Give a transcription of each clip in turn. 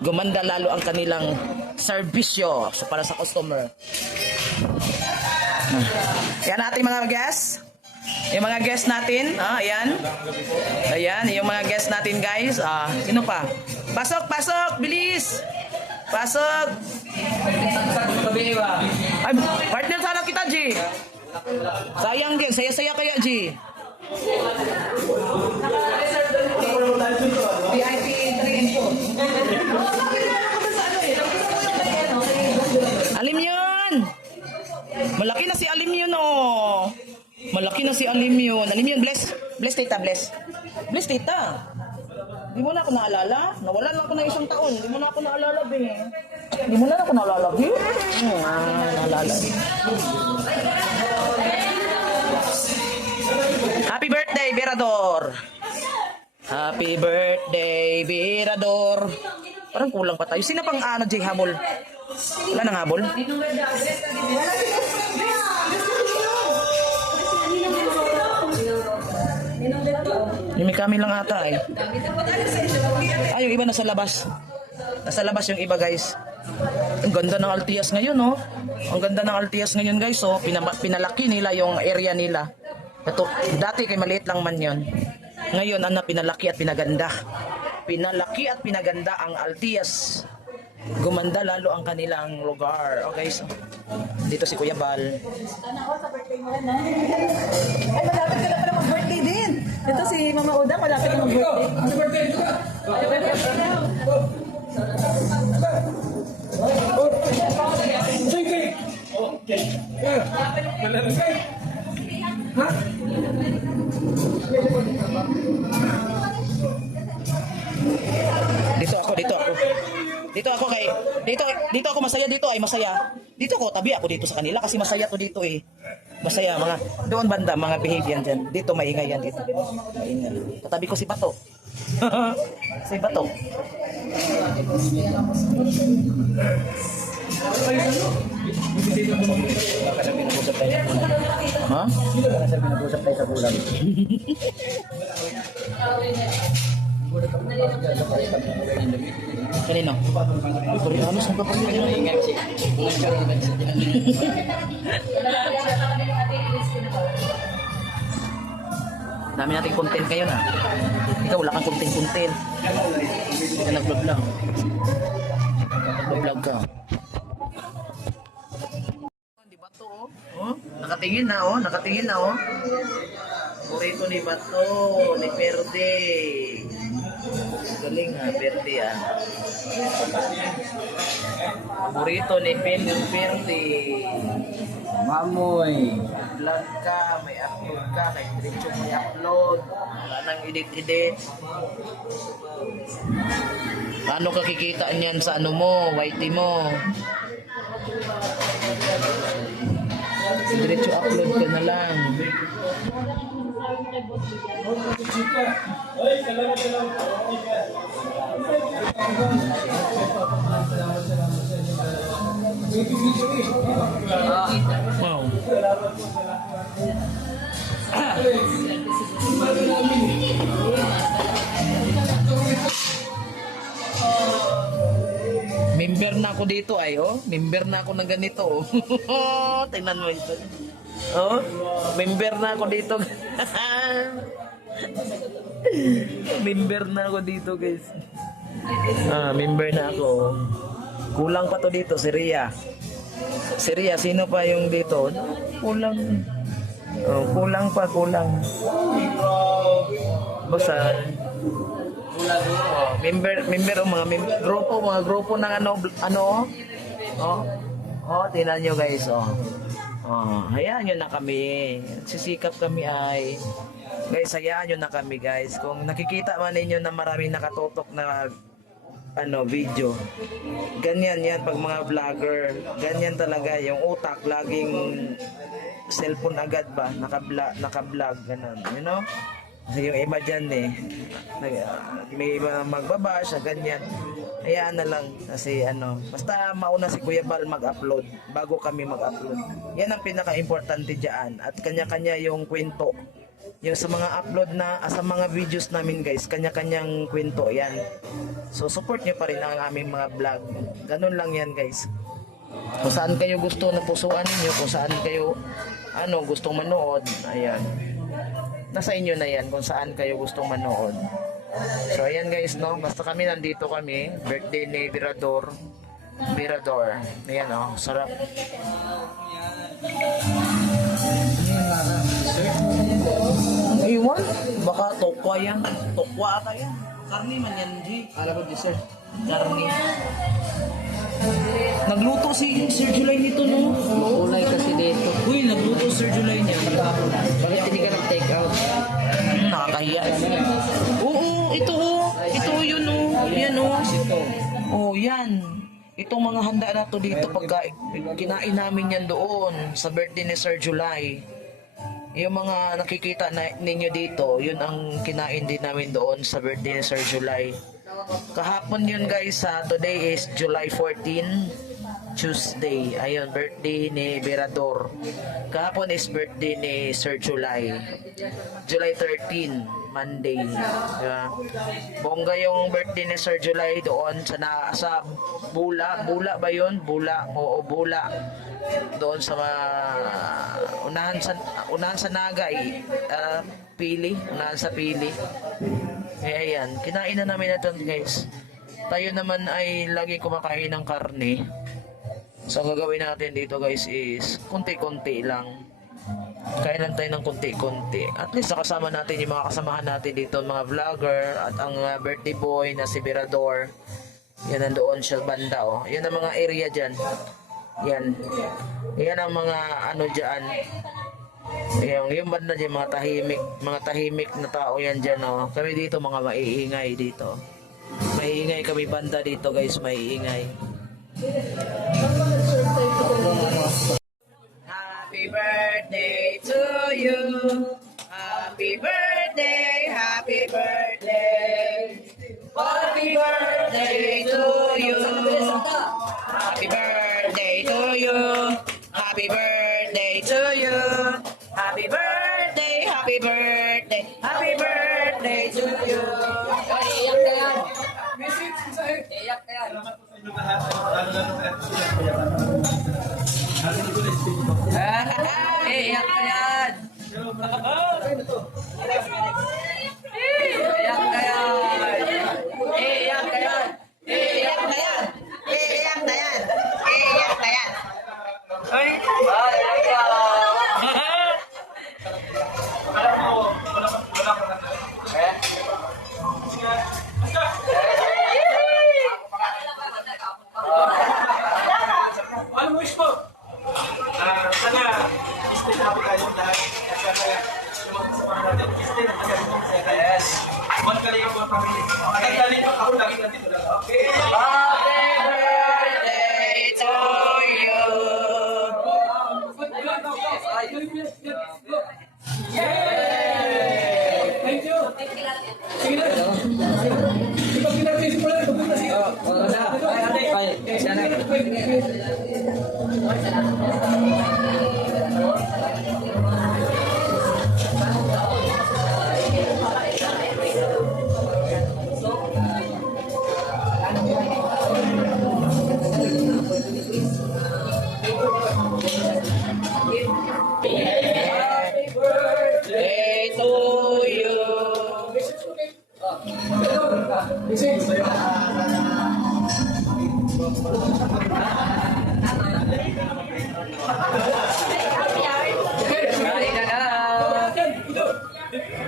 gumanda lalo ang kanilang serbisyo para sa customer. Yan ating mga guests. Yung mga guests natin, ayan. Ayan, yung mga guests natin guys. Sino pa? Pasok, pasok, bilis. Pasok. Ay, partner sana kita, G. Sayang, G. Saya-saya kaya, G. VIP 3 and 4. Alim yun. Malaki na si Alim yun, oh. Malaki na si Alim yun. Alim yun, bless. Bless, tita, bless. Bless, tita. Di mo na ako naalala? Nawalan lang ako ng 1 taon. Di mo na ako naalala, be. Di mo na ako naalala, be. Naalala. Happy birthday, Virador. Happy birthday, Virador. Parang kulang pa tayo. Sino pang Jay habol? Wala nang habol? Yung may kami lang ata eh. Ay, yung iba nasa labas. Nasa labas yung iba guys. Ang ganda ng Altias ngayon, oh. Ang ganda ng Altias ngayon guys, oh. Pinalaki nila yung area nila. Ito, dati kay maliit lang man yun. Ngayon, pinalaki at pinaganda. Pinalaki at pinaganda ang Altias. Gumanda lalo ang kanilang lugar. Okay, so dito si Kuya Bal. Sana ako sa birthday mo rin, no? Ay, malapit ka na pala mag-birthday din. Ito si Mama Udang, malapit na mag-birthday. Sa birthday ito ka? Dito ako masaya dito ay masaya. Dito ko tabi ako dito sa kanila kasi masaya to dito eh. Masaya mga doon banda mga behave yan dyan. Dito maingay yan dito. Maingay. Katabi ko si Bato. Si Bato. Ha? Kasi pinag-usap tayo sa bulan. Kanino? Halos ang kapatid nila. Dami nating content kayo na. Ikaw wala kang content. Ikaw nag-vlog lang. Nag-vlog ka. Di ba to, oh? Nakatingin na, oh. Burrito ni Bato, ni Perde. Galing ha, Perde ah. Burrito ni Perde. Mamoy. Vlog ka, may upload ka, kay diretso may upload. Wala nang edit. Paano ka kikita niyan sa ano mo, YT mo? Diretso upload ka na lang. Wow. Member na ako dito ay member na ako ng ganito tingnan mo ito member na ako dito member na ako dito guys member na ako kulang pa to dito si Ria sino pa yung dito kulang basta member mga grupo ng tingnan nyo guys hayaan nyo na kami sisikap kami ay guys hayaan nyo na kami guys kung nakikita man ninyo na maraming nakatutok na video ganyan yan pag mga vlogger ganyan talaga yung utak laging cellphone agad ba naka-vlog ganun you know. Kasi yung iba dyan may iba magbabash, ganyan. Hayaan na lang kasi basta mauna si Kuya Bal mag-upload bago kami mag-upload. Yan ang pinaka-importante dyan at kanya-kanya yung kwento. Yung sa mga upload na, sa mga videos namin guys, kanya-kanyang kwento yan. So support nyo pa rin ang aming mga vlog. Ganun lang yan guys. Kung saan kayo gusto na pusuan ninyo, kung saan kayo gustong manood, ayan. Nasa inyo na yan kung saan kayo gustong manood. So ayan guys, no, basta kami nandito kami, birthday ni Mirador. Ayan sarap. Ayun, baka tokwa yan. Tokwa ata yan. Karni man yan, G. Alam mo, dessert. Karni. Nagluto si Sir July nito, no? Ulay kasi dito. Uy, nagluto Sir July niya. Bakit hindi ka nag-take out? Nakakahiya. Oo, ito Ito yun, Yan, Oh, yan. Itong mga handa na to dito pagka kinain namin yan doon sa birthday ni Sir July. Yung mga nakikita ninyo dito, yun ang kinain din namin doon sa birthday ni Sir July. Kahapon yun guys, today is July 14, Tuesday. Ayun, birthday ni Mirador. Kahapon is birthday ni Sir July. July 13, Monday. Diba? Bongga yung birthday ni Sir July doon sa Bula ba yun? Bula. Oo, Bula. Doon sa unahan sa Nagay, Pili, unahan sa Pili. Kaya yan, kinain na namin ito guys. Tayo naman ay lagi kumakain ng karne. So ang gagawin natin dito guys is konti-konti lang. Kain lang tayo ng konti-konti. At least nakasama natin yung mga kasamahan natin dito, mga vlogger at ang birthday boy na si Mirador. Yan, nandoon siya banda Yan ang mga area dyan. Yan ang mga dyan. Yung banda dyan, mga tahimik na tao yan dyan Kami dito mga maiingay dito. Maiingay kami banda dito guys, maiingay. Happy birthday to you. Happy birthday, happy birthday. Happy birthday to you. Happy birthday to you. Happy birthday to you. Happy birthday, happy birthday. Happy birthday to you. Iyak ka yan. Iyak ka yan. Iyak ka yan. Iyak ka yan. Iyak ka yan. Iyak na yan. Iyak na yan. Iyak na yan. Ay, iyak ka. Ano wish mo? Sana stay happy tayo lahat. Kaya sumasamaan natin. Stay na magaling mo sa yes. One kalinga po ang family. Nagdali ko ako lagi nandito lang. Okay. Happy birthday to you. Thank you. Sige na. Ipag pinag-isip mo lang. Happy birthday to you.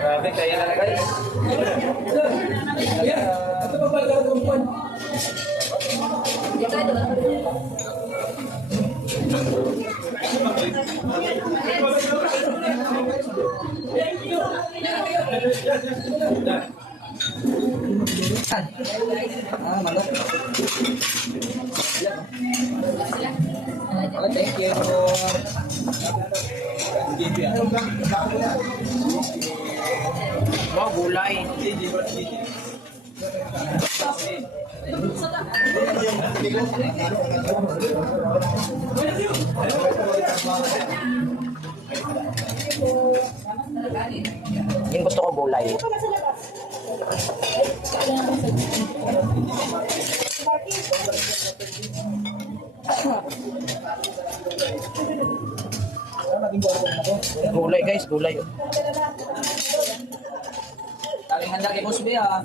Grabe, kaya na guys. Ito pa pala ang kumpuan. Manok. Thank you. Wow, gulay. Yung gusto ko gulay. Gulay guys, gulay. Daming handa kay Boss B ah.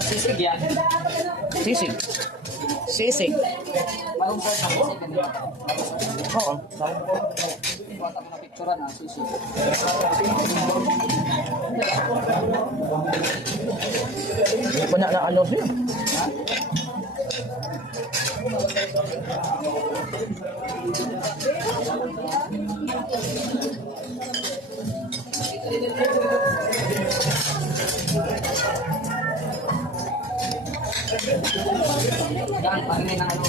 Sisig yan. Sisig. Sisig. Bagong start na sisig. Oo. Iwata mo na picturean ah, sisig. Hindi ko na ano siya. Yan, pangin ng ano.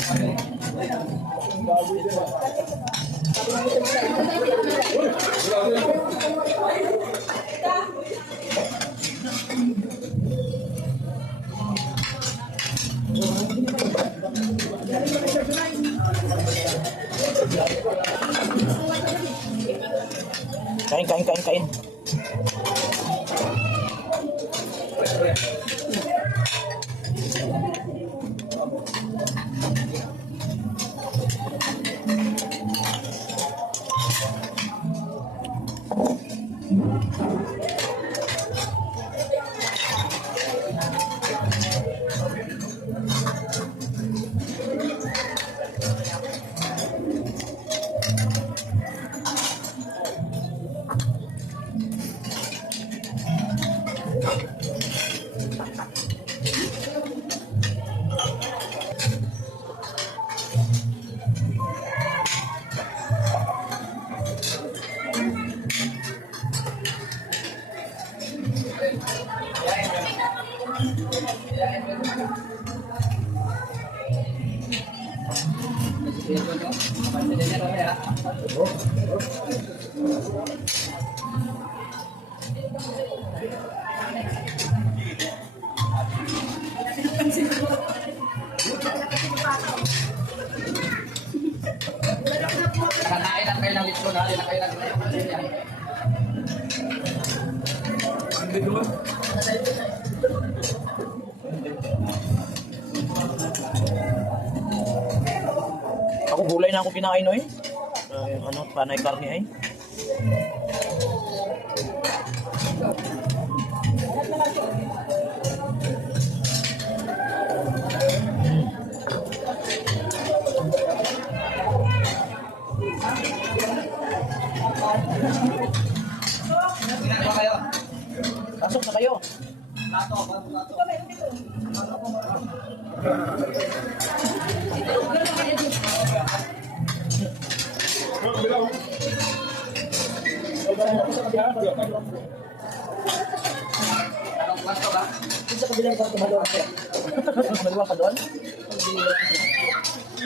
Kain. Kanain lang kayo ng lechon, halin na kayo ng lechon. Ako gulay na ako kinain no eh. Ano, panay karne ay. Ano kayo? Pasok na kayo. Lato, lato. Anong kwarto ba? Sa kabilang kwarto ba doon? Maluwang ka doon?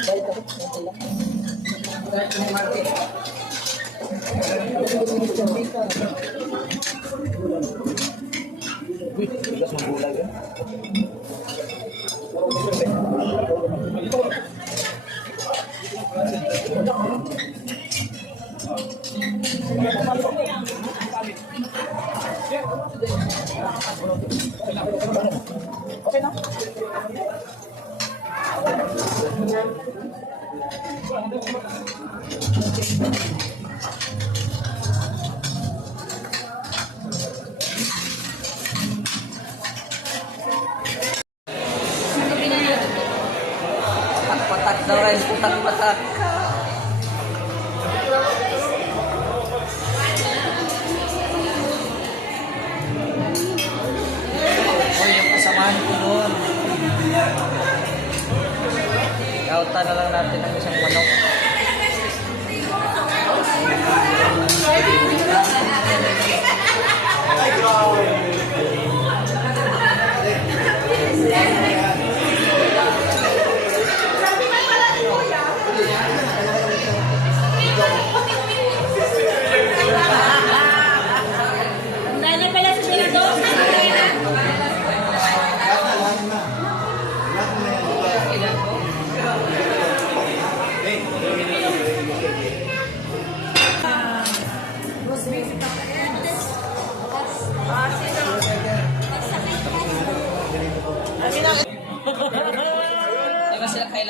Dahil ito ni Martin. Uy, bigas ng gulay eh. Okay na. Patak daw guys, patak. Oh, yung kasamahan ko doon. Gauta na lang natin ang isang manok.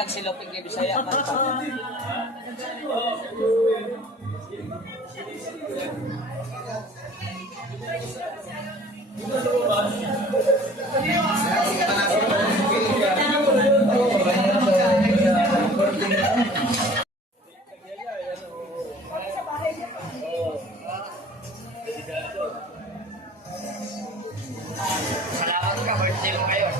Yan si Loping kay Bisaya. Salamat ka, birthday mo ngayon.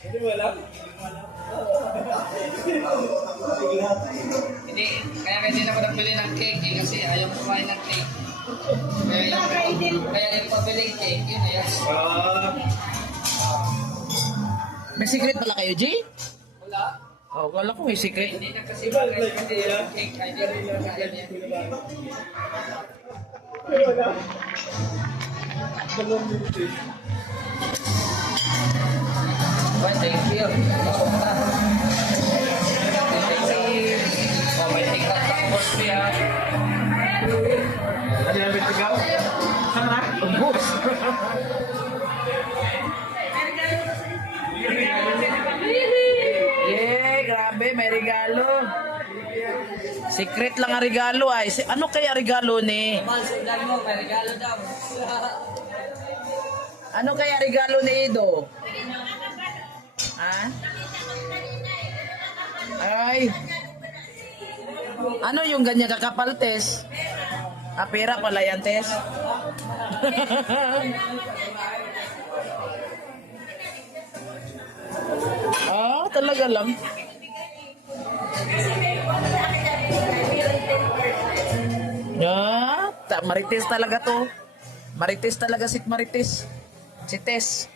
Hindi wala. Hindi, kaya hindi na ako nagbili ng cake eh, kasi ayaw ko kumain ng cake. Kaya yung pabiling cake, yun ayan. May secret pala kayo, G? Wala. Oh, wala ko may secret. Hindi na kasi bagay kasi yung cake ay hindi rin yung kaya niya. Well, thank you. Oh, may tingkat tapos niya. Ano yung bitigaw? Saan na? Ubus. Yay, grabe, may regalo. Secret lang ang regalo ay. Ano kaya regalo ni? Mahal, sundan mo, may regalo daw. Ano kaya regalo ni Ido? Ha? Ay. Ano yung ganyan kakapal, Tess? Ah, pera pala yan, Tess. Ah, talaga lang. Marites talaga to. Marites talaga si Marites. Si Tess.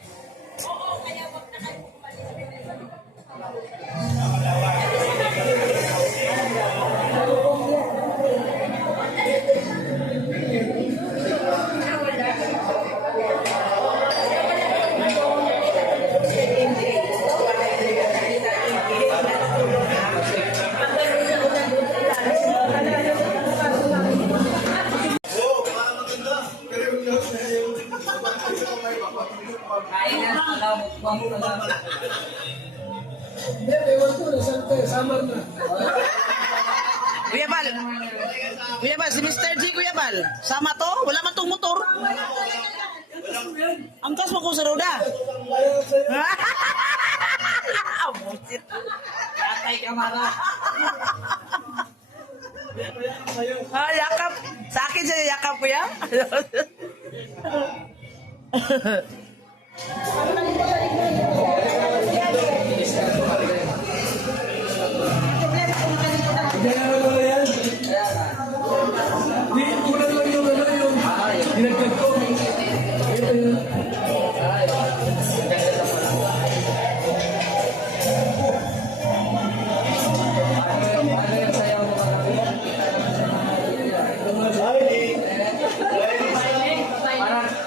Kain na, salamat po. Salamat. Kuya Bal. Kuya Bal, si Mr. G, Kuya Bal. Sama to? Wala man tong motor. Angkas mo ko sa roda. Busit. Tatay kamara. Ah, yakap. Sa akin siya yakap, kuya. Hindi, kulang lang yung ano yung dinagdag ko. Ano yung sayaw mo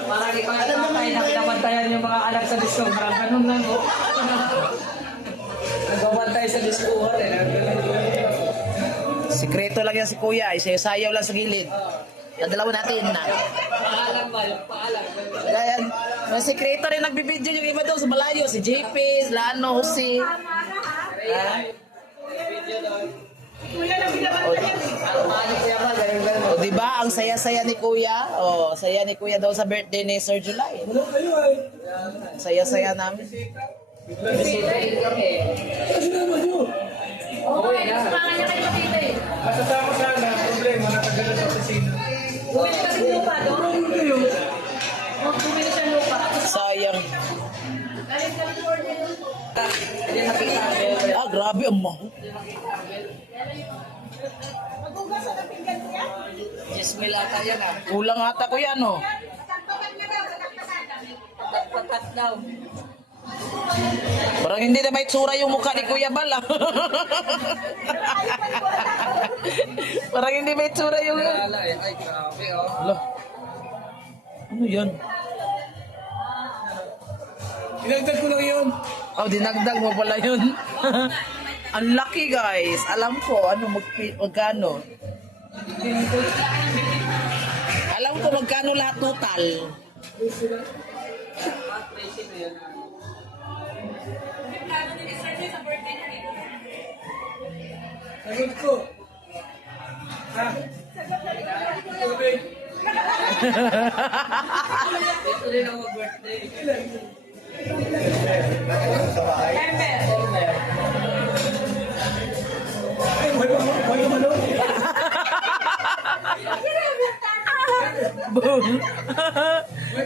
parang ipagkakatay na pinabantayan yung mga anak sa disco. Parang ganun lang, oh. Nagbabantay sa disco, Sikreto lang yan si kuya. Isayaw lang sa gilid. Dadalawa natin na. Paalam ba? Yung paalam. Ayan. May sikreto rin nagbibideo yung iba daw sa malayo. Si JP, Lano, Jose. Paano siya ba? Ganun. O diba, ang saya-saya ni kuya. O, saya ni kuya daw sa birthday ni Sir July. Wala kayo ay. Saya-saya namin. Bisitahin kami. Kasi naman yun. Okay na. Masasama sana, problema, nakagalan sa opisina. Ano yun? Sayang. Hindi nakita. Ah, grabe, ang mahal. Jismil ata yan ah. Kulang ata ko yan, oh. Patat-patat daw. Parang hindi na may tsura yung mukha ni Kuya Bal, ah. Parang hindi may tsura yung... Wala eh. Ay, grabe oh. Hala. Ano yan? Dinagdag ko lang yun. Oh, dinagdag mo pala yun. Ang laki, guys. Alam ko, magkano. Alam ko magkano lahat total. Sagot ko. Ha? Tubig. Ito rin ang mag-birthday. Boom. May